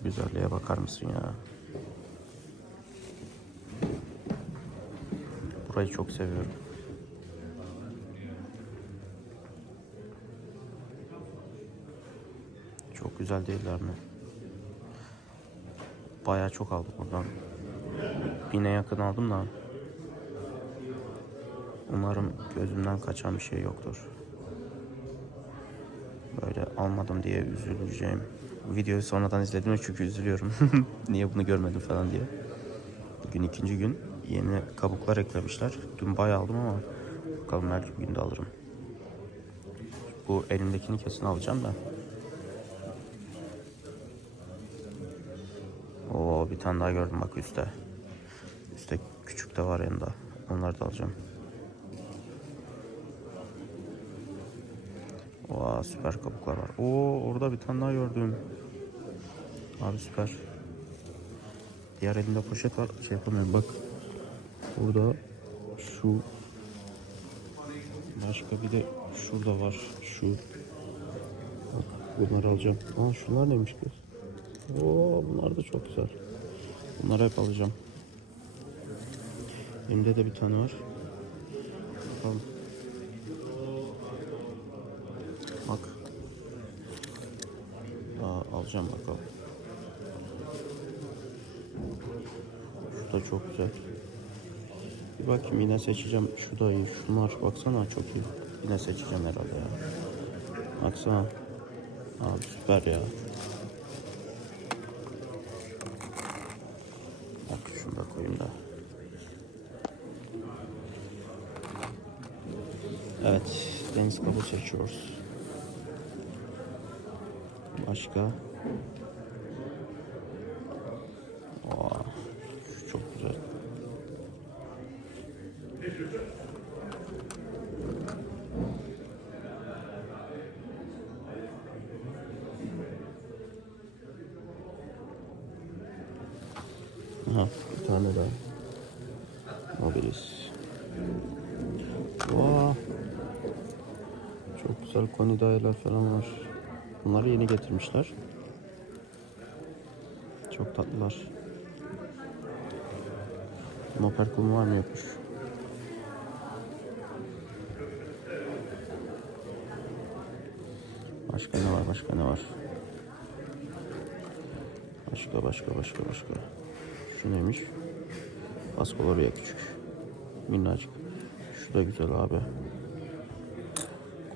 Şu güzelliğe bakar mısın ya? Burayı çok seviyorum. Çok güzel değiller mi? Bayağı çok aldım buradan. Bine yakın aldım da. Umarım gözümden kaçan bir şey yoktur. Böyle almadım diye üzüleceğim. Videoyu sonradan izledim çünkü üzülüyorum. Niye bunu görmedim falan diye. Bugün ikinci gün. Yeni kabuklar eklemişler. Dün bayağı aldım ama bakalım belki bugün de alırım. Bu elimdekini kesin alacağım da. Oo bir tane daha gördüm bak üstte. Üstte küçük de var yanında. Onları da alacağım. Oha süper kabuklar var. Oo orada bir tane daha gördüm. Abi süper. Diğer elimde poşet var. Şey yapamıyorum bak. Burada şu başka bir de şurada var. Şu. Bak bunları alacağım. Aa şunlar neymiş kız? Oo bunlar da çok güzel. Bunları hep alacağım. Elimde de bir tane var. Bakalım. Bak. Aa, alacağım bakalım. Şu da çok güzel. Bir bakayım yine seçeceğim. Şu da iyi. Şunlar baksana çok iyi. Yine seçeceğim herhalde ya. Baksana. Abi süper ya. Bak şunu da koyayım da. Evet. Deniz kabuğu seçiyoruz. Başka? Çok güzel. Aha, bir tane daha. Alabiliriz. Vaa. Çok güzel konidayeler falan var. Bunları yeni getirmişler. Çok tatlılar. Moper kumu var mı yokmuş? Başka ne var? Başka ne var? Başka başka başka başka. Şu neymiş? Paskolorya küçük. Minnacık. Şu da güzel abi.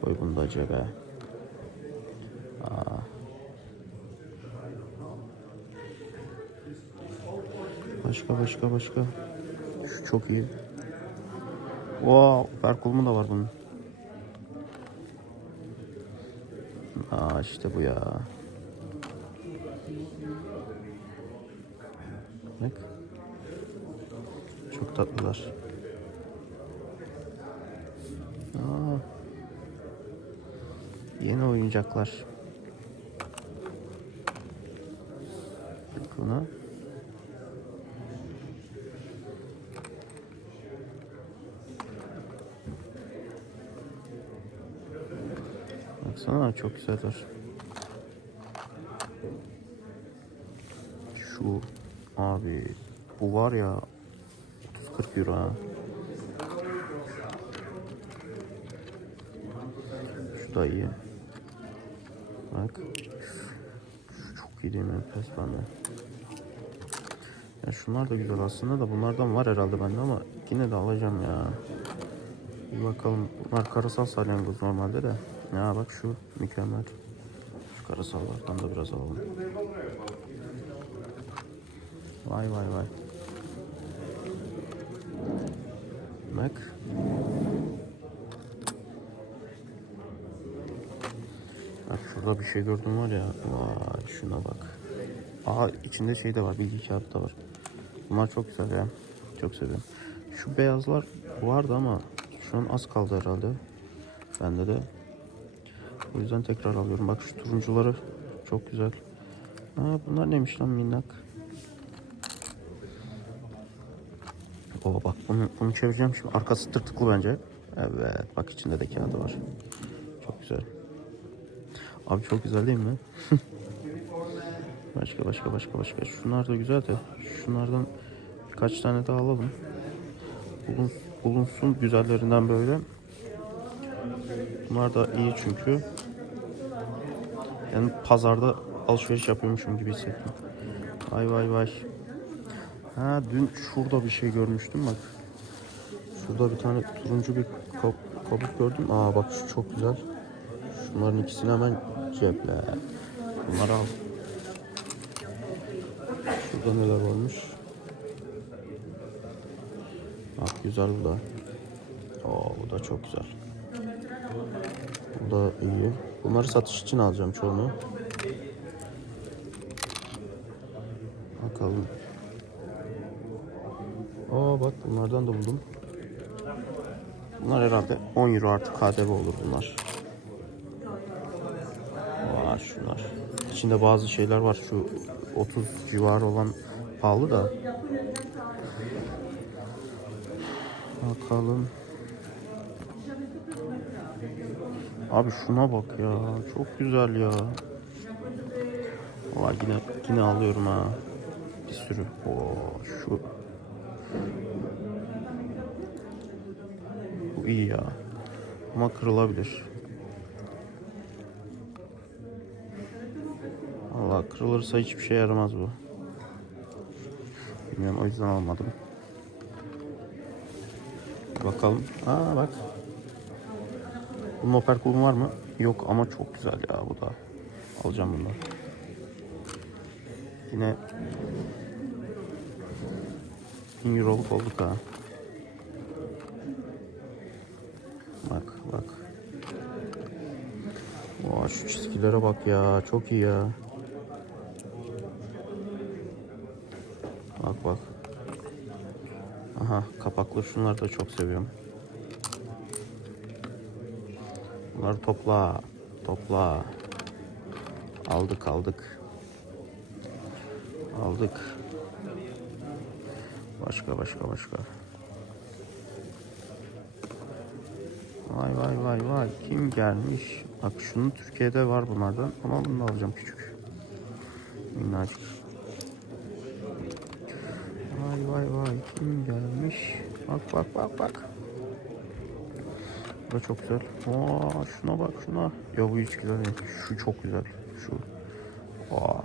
Koy bunu da cebe. Başka başka başka. Şu çok iyi. Wow, perkulmu da var bunun. Aa işte bu ya. Bak. Çok tatlılar. Aa. Yeni oyuncaklar. Bak ona. Baksana çok güzeller. Şu abi bu var ya 30-40 euro ha. Şu da iyi. Bak. Şu çok iyi değil mi? Pes bende. Ya şunlar da güzel aslında da bunlardan var herhalde bende ama yine de alacağım ya. Bir bakalım. Bunlar karasal salyangoz normalde de. Ya bak şu mükemmel. Şu karasallardan da biraz alalım. Vay vay vay. Bak. Bak şurada bir şey gördüm var ya. Vay şuna bak. Aa içinde şey de var. Bilgi kağıdı da var. Bunlar çok güzel ya. Çok seviyorum. Şu beyazlar vardı ama şu an az kaldı herhalde. Bende de. O yüzden tekrar alıyorum. Bak şu turuncuları çok güzel. Ha, bunlar neymiş lan minnak. Oo bak bunu, bunu çevireceğim şimdi. Arkası tırtıklı bence. Evet bak içinde de kağıdı var. Çok güzel. Abi çok güzel değil mi? Başka başka başka başka. Şunlar da güzel de şunlardan birkaç tane daha alalım. Bulun, bulunsun güzellerinden böyle. Bunlar da iyi çünkü. Yani pazarda alışveriş yapıyormuşum gibi hissettim. Vay vay vay. Ha dün şurada bir şey görmüştüm bak. Şurada bir tane turuncu bir kabuk gördüm. Aa bak şu çok güzel. Şunların ikisini hemen ceple. Bunları al. Şurada neler varmış? Bak güzel bu da. Oo bu da çok güzel. Da iyi. Bunları satış için alacağım çoğunu. Bakalım. Aa bak bunlardan da buldum. Bunlar herhalde 10 euro artı KDV olur bunlar. Var şunlar. İçinde bazı şeyler var. Şu 30 civarı olan pahalı da. Bakalım. Abi şuna bak ya. Çok güzel ya. Vay yine yine alıyorum ha. Bir sürü. Oo şu. Bu iyi ya. Ama kırılabilir. Allah kırılırsa hiçbir şey yaramaz bu. Bilmiyorum o yüzden almadım. Bakalım. Aa bak. Bunun operkulum var mı? Yok ama çok güzel ya bu da. Alacağım bundan. Yine 1000 euroluk olduk ha. Bak bak. Oha şu çizgilere bak ya. Çok iyi ya. Bak bak. Aha kapaklı şunları da çok seviyorum. Bunları topla. Topla. Aldık aldık. Aldık. Başka başka başka. Vay vay vay vay. Kim gelmiş? Bak şunun Türkiye'de var bunlardan ama bunu da alacağım küçük. Minnacık. Vay vay vay. Kim gelmiş? Bak bak bak bak. Da çok güzel. Aa, şuna bak şuna. Ya bu hiç güzel değil. Şu çok güzel. Şu. Aa.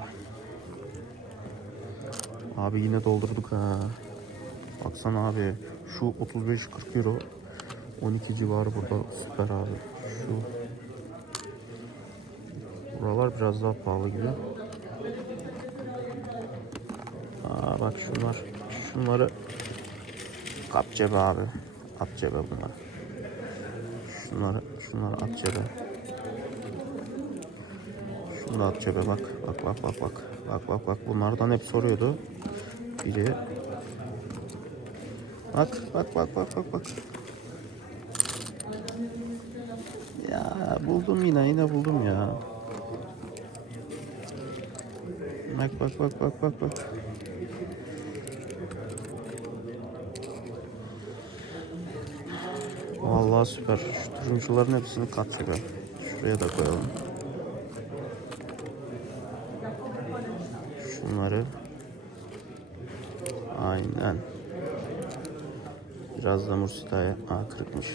Abi yine doldurduk ha. Baksana abi. Şu 35-40 euro. 12 civarı burada. Süper abi. Şu. Buralar biraz daha pahalı gibi. Aa bak şunlar. Şunları kap cebe abi. At cebe bunlar. Şunları, şunları at cebe. Şunu at cebe bak. Bak bak bak bak. Bak bak bak. Bunlardan hep soruyordu. Biri. Bak bak bak bak bak bak. Ya buldum yine yine buldum ya. Bak bak bak bak bak bak. Vallahi süper. Şu turuncuların hepsini kat şuraya. Şuraya da koyalım. Şunları. Aynen. Biraz da Mursita'ya. Aa kırıkmış.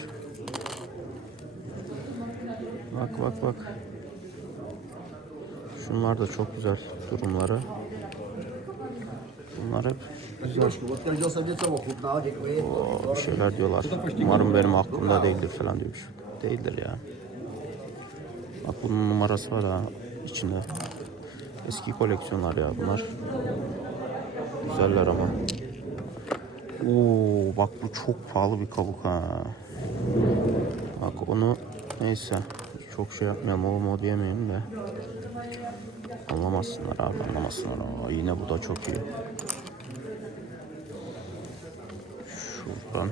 Bak bak bak. Şunlar da çok güzel durumları. Bunlar hep güzel. Şeyler diyorlar. Umarım benim aklımda değildir falan demiş. Değildir ya. Bak bunun numarası var ha içinde. Eski koleksiyonlar ya bunlar. Güzeller ama. Oo bak bu çok pahalı bir kabuk ha. Bak onu neyse çok şey yapmayalım o mu diyemeyim de. Anlamasınlar abi anlamasınlar. Aa, yine bu da çok iyi. Şuradan.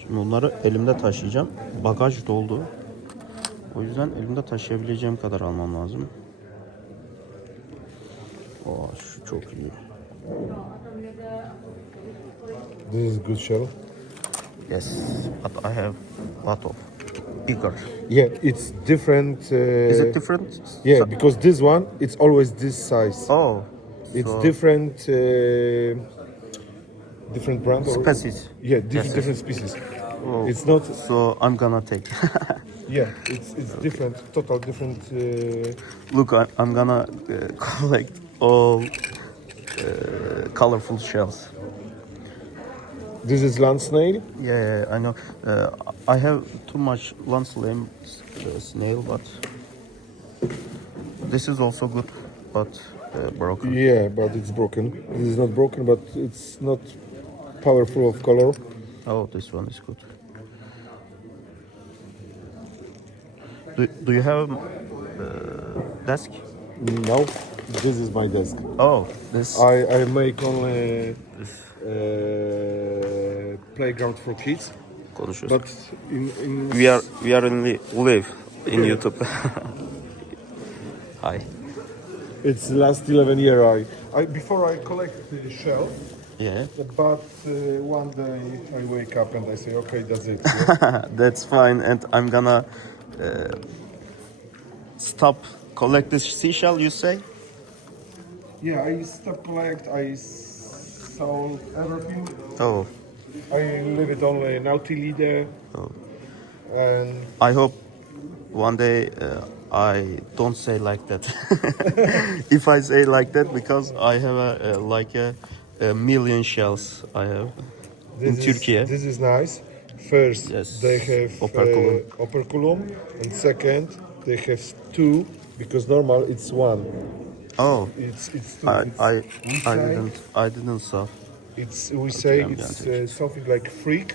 Şimdi bunları elimde taşıyacağım. Bagaj doldu. O yüzden elimde taşıyabileceğim kadar almam lazım. Oo, şu çok iyi. This is good shuttle. Yes, but I have lot of. bigger. Yeah, it's different. Uh, Is it different? Yeah, So- because this one it's always this size. Oh. It's so- different. Uh, different brand. or- Species. Yeah, different Yes. different species. Oh. It's not. So I'm gonna take. Yeah, it's it's different. Total different. Uh, Look, I, I'm gonna uh, collect all uh, colorful shells. this is land snail. Yeah, yeah, I know. Uh, I have too much land slime uh, snail, but this is also good, but uh, broken. Yeah, but it's broken. This is not broken, but it's not powerful of color. Oh, this one is good. Do, do you have uh, desk? No, this is my desk. Oh, this. I, I make only uh, playground for kids, konuşuyoruz. but in, in we are we are in li- live in YouTube. Hi. it's the last 11 year I, I before I collect the shell, Yeah. but uh, one day I wake up and I say, okay, that's it. yeah. That's fine, and I'm gonna uh, stop collect this seashell. You say? yeah, I stop collect. I sold everything. Oh, I leave it only naughty leader, oh. and I hope one day uh, I don't say like that. if I say like that, because I have a, uh, like a, a million shells. I have in is, Turkey. This is nice. First, Yes, they have operculum. uh, operculum, and second, they have two because normal it's one. Oh, It's it's two. I it's, I I didn't I didn't saw. It's we say I'm it's uh, something like freak.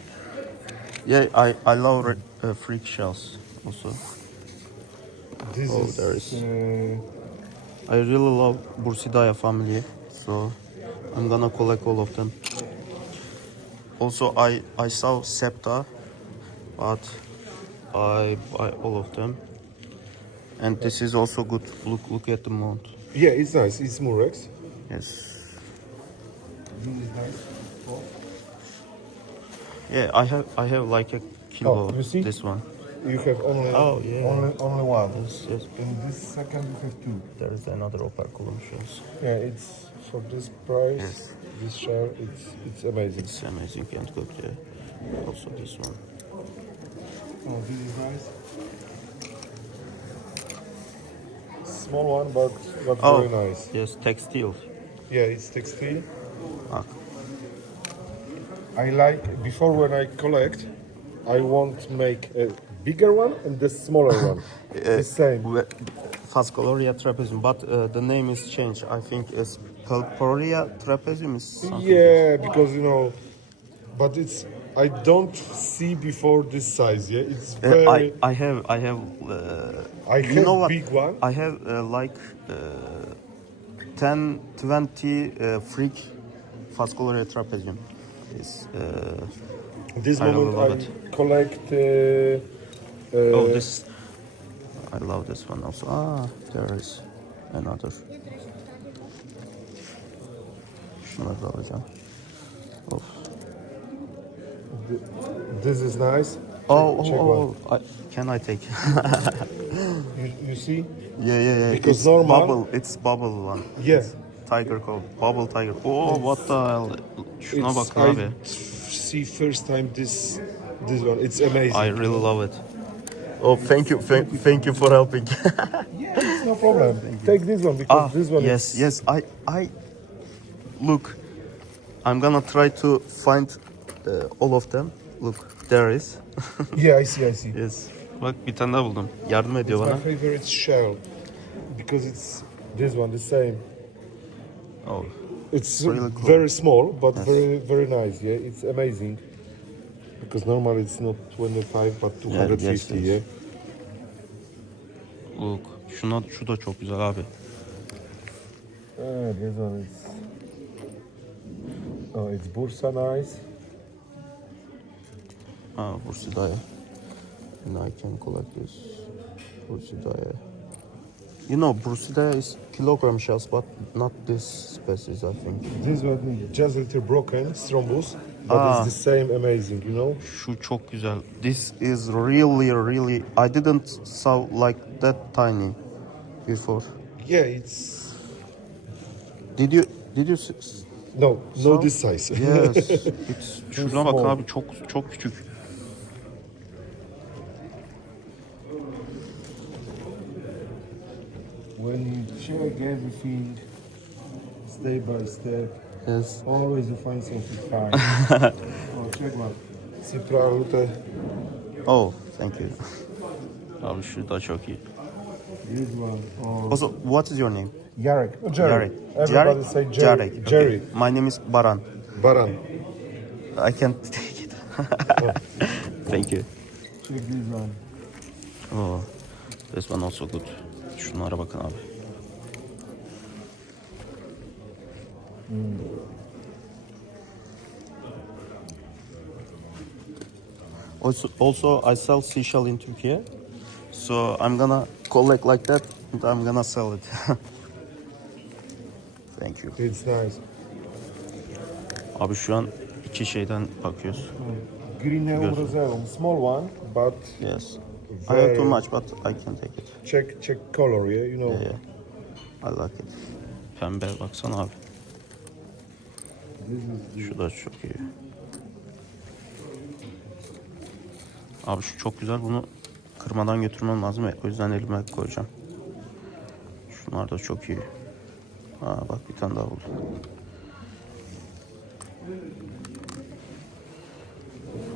Yeah, I I love re- uh, freak shells also. This Oh, is. there is- Uh, I really love Bursidaya family, so I'm gonna collect all of them. Also, I I saw Septa, but I buy all of them. And this is also good. Look look at the mount. yeah, it's nice. It's Murex. Yes. This is nice. Oh. Yeah, I have I have like a kilo. Oh, you see? This one. You have only Oh, yeah. only only one. Yes, yes. In this second, you have two. There is another operculum shells. Yeah, it's for this price. Yes. This share, it's it's amazing. It's amazing and good. Yeah. Also this one. Oh, this is nice. Small one, but but Oh, very nice. yes, textile. Yeah, it's textile. Ah. I like before when I collect, I want to make a bigger one and the smaller one. the same. Phascoloria trapezium, but uh, the name is changed. I think it's Pelporia trapezium is something. Yeah, because you know, but it's I don't see before this size. Yeah, it's Uh, very. I I have I have. Uh, I you have know what? big one. I have uh, like uh, 10, 20 uh, freak Phascoloria trapezium. It's, uh, this I moment love I it. collect. Uh, uh, oh, this. I love this one also. Ah, there is another. Şunları da alacağım. Of. This is nice. Oh, check oh, oh, I, can I take? You, you see? yeah, yeah, yeah. Because it's normal- bubble. It's bubble one. Yeah. It's tiger code. Bubble tiger. Oh, what the hell? Şuna It's- bak abi. See first time this this one. It's amazing. I really love it. Oh, thank you, thank, thank you for helping. yeah, it's no problem. Take this one because ah, this one yes, is yes. I, I, look. I'm gonna try to find uh, all of them. Look, there is. Yeah, I see, I see. yes. Bak bir tane daha buldum. Yardım ediyor It's my bana. favorite shell because it's this one the same. Oh, It's Really cool. very small but very very nice. Yeah, it's amazing. Because normally it's not 25 but 250. yes, yes. Yeah. look. Şuna, şu da çok güzel abi. Ah, this one is. Oh, it's Bursa nice. Ah, Bursidaya. And I can collect this. Bursidaya. You know, Brucida is kilogram shells, but not this species, I think. This one just a little broken, strombus, but Ah. it's the same amazing, you know? Şu çok güzel. This is really, really. I didn't saw like that tiny before. Yeah, it's Did you? Did you? S- no, no So- this size. Yes. It's, şuna bak small. abi çok çok küçük. when you check everything step by step, Yes. always you find something fine. oh, check one. Cipra Lute. Oh, thank you. Abi şu da çok iyi. This one. Oh, Also, what is your name? Jarek. Oh, Jerry. Jarek. Everybody Jarek? say Jerry. Jarek, okay. Jerry. My name is Baran. Baran. I can't take it. thank you. Check this one. Oh, this one also good. Şunlara bakın abi. Also, also, I sell seashell in Turkey, so I'm gonna collect like that, and I'm gonna sell it. Thank you. It's nice. Abi şu an iki şeyden bakıyoruz. Grineum Good. roseum, small one, but Yes. I have too much, but I can take it. check check color, yeah, you know. Yeah, yeah. I like it. Pembe baksana abi. This is Şu da çok iyi. Abi şu çok güzel. Bunu kırmadan götürmem lazım. O yüzden elime koyacağım. Şunlar da çok iyi. Ha bak bir tane daha buldum.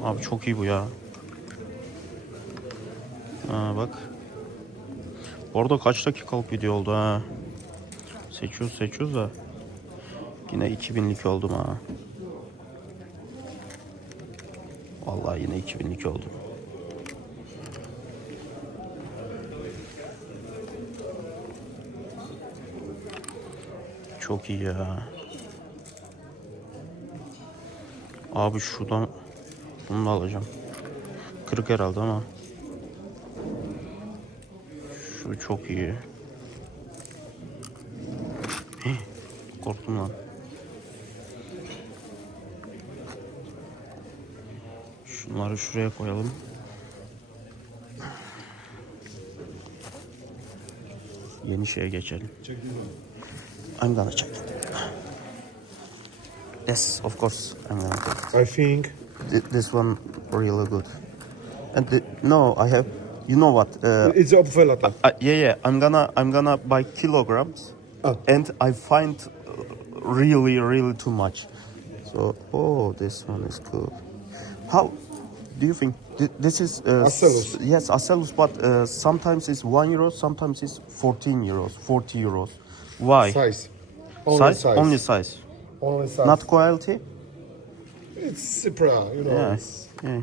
Abi çok iyi bu ya. Ha bak. Bu arada kaç dakikalık video oldu ha. Seçiyoruz seçiyoruz da. Yine 2000'lik oldum ha. Vallahi yine 2000'lik oldum. Çok iyi ya. Abi şuradan bunu da alacağım. Kırık herhalde ama. Şu çok iyi. Korktum lan. Şunları şuraya koyalım. Yeni şeye geçelim. one. I'm gonna check it. Yes, of course, I'm gonna take it. I think Th- This one really good. And the, no, I have. You know what? Uh, it's Opfelata. Uh, yeah, yeah. I'm gonna I'm gonna buy kilograms, Ah. and I find uh, really really too much. So oh, this one is cool. How do you think thi- this is? Uh, Acellus. s- Yes, Acellus, but uh, sometimes it's one euro, sometimes it's fourteen euros, forty euros. Why? Size. Only size? size. Only size. Only size. Not quality. It's Cipra, you know. Yeah. It's, Yeah.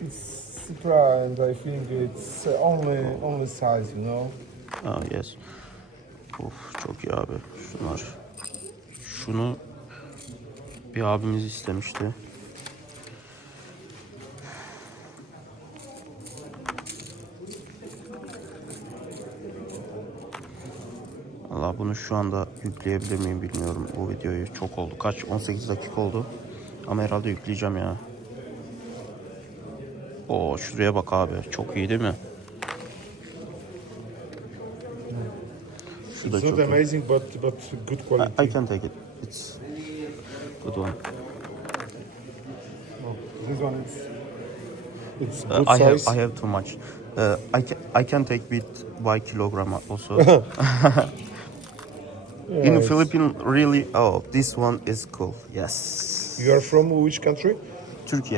it's Cipra, and I think it's uh, only only size, you know. Ah yes. Of çok iyi abi. Şunlar. Şunu bir abimiz istemişti. Bunu şu anda yükleyebilir miyim bilmiyorum bu videoyu. Çok oldu. Kaç? 18 dakika oldu. Ama herhalde yükleyeceğim ya. Oo şuraya bak abi. Çok iyi değil mi? Şu da It's not çok iyi. amazing, but but good quality. I, I can take it. It's good one. This one is it's Uh, good I have size. I have too much. Uh, I can I can take with by kilogram also. Yeah, In it's- Philippines, really. Oh, this one is cool. Yes. You are from which country? Turkey.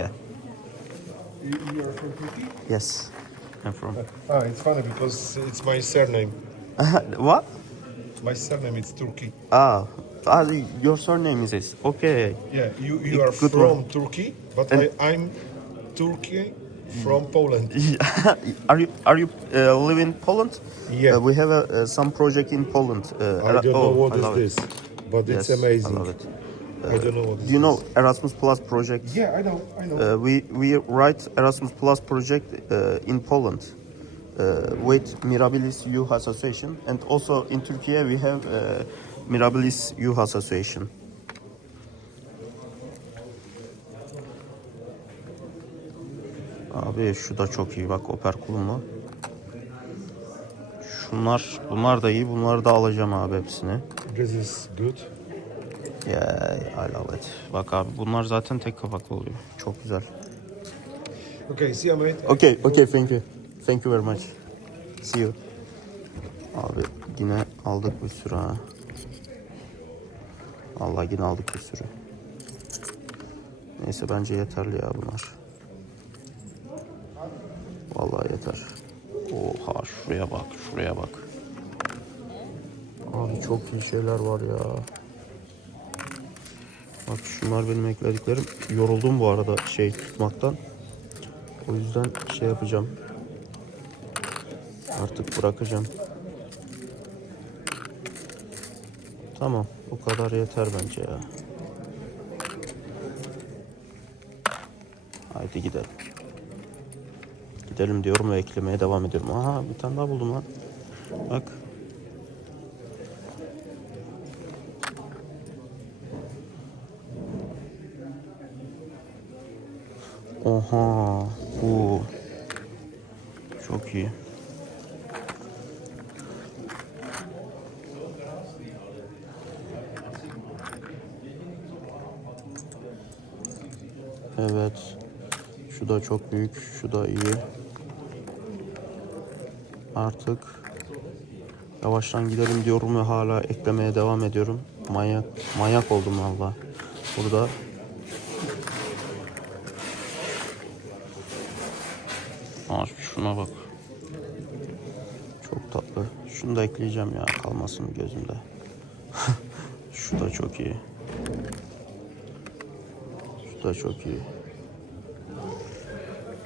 You, you are from Turkey. Yes. I'm from. Ah, it's funny because it's my surname. what? My surname is Turkey. Ah, ah, your surname is this. Okay. Yeah, you you are from one. Turkey, but And- I, I'm Turkey from Poland. are you are you uh, live in Poland? Yeah. Uh, we have a, uh, some project in Poland. Uh, I Era- don't oh, know what I is this, but it's amazing. I love it. I don't know what. Do you know Erasmus Plus project? Yeah, I know. I know. Uh, we we write Erasmus Plus project uh, in Poland. uh, with Mirabilis Youth Association and also in Turkey we have uh, Mirabilis Youth Association. Abi şu da çok iyi bak oper kulumlu. Şunlar bunlar da iyi. Bunları da alacağım abi hepsini. This is good. Yeah, I love it. Bak abi bunlar zaten tek kapaklı oluyor. Çok güzel. Okay, see you mate. Okay, okay, thank you. Thank you very much. See you. Abi yine aldık bir sürü ha. Vallahi yine aldık bir sürü. Neyse bence yeterli ya bunlar. Vallahi yeter. Oha şuraya bak. Abi çok iyi şeyler var ya. Bak şunlar benim eklediklerim. Yoruldum bu arada şey tutmaktan. O yüzden şey yapacağım. Artık bırakacağım. Tamam. Bu kadar yeter bence ya. Haydi gidelim. Gidelim diyorum ve eklemeye devam ediyorum. Aha bir tane daha buldum lan. Bak. Oha. Bu. Çok iyi. Evet. Şu da çok büyük. Şu da iyi. Artık yavaştan gidelim diyorum ve hala eklemeye devam ediyorum. Manyak manyak oldum valla. Burada Aa, şuna bak. Çok tatlı. Şunu da ekleyeceğim ya kalmasın gözümde. Şu da çok iyi. Şu da çok iyi.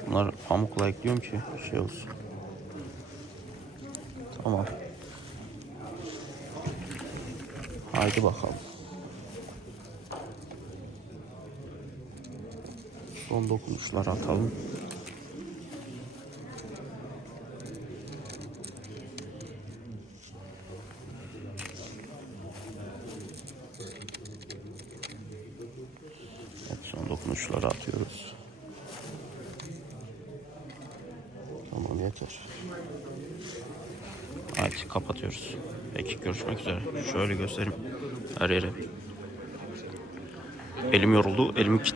Bunlar pamukla ekliyorum ki şey olsun. Tamam. Haydi bakalım. Son dokunuşlar atalım.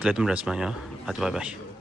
Kilitledim resmen ya. Hadi bay bay.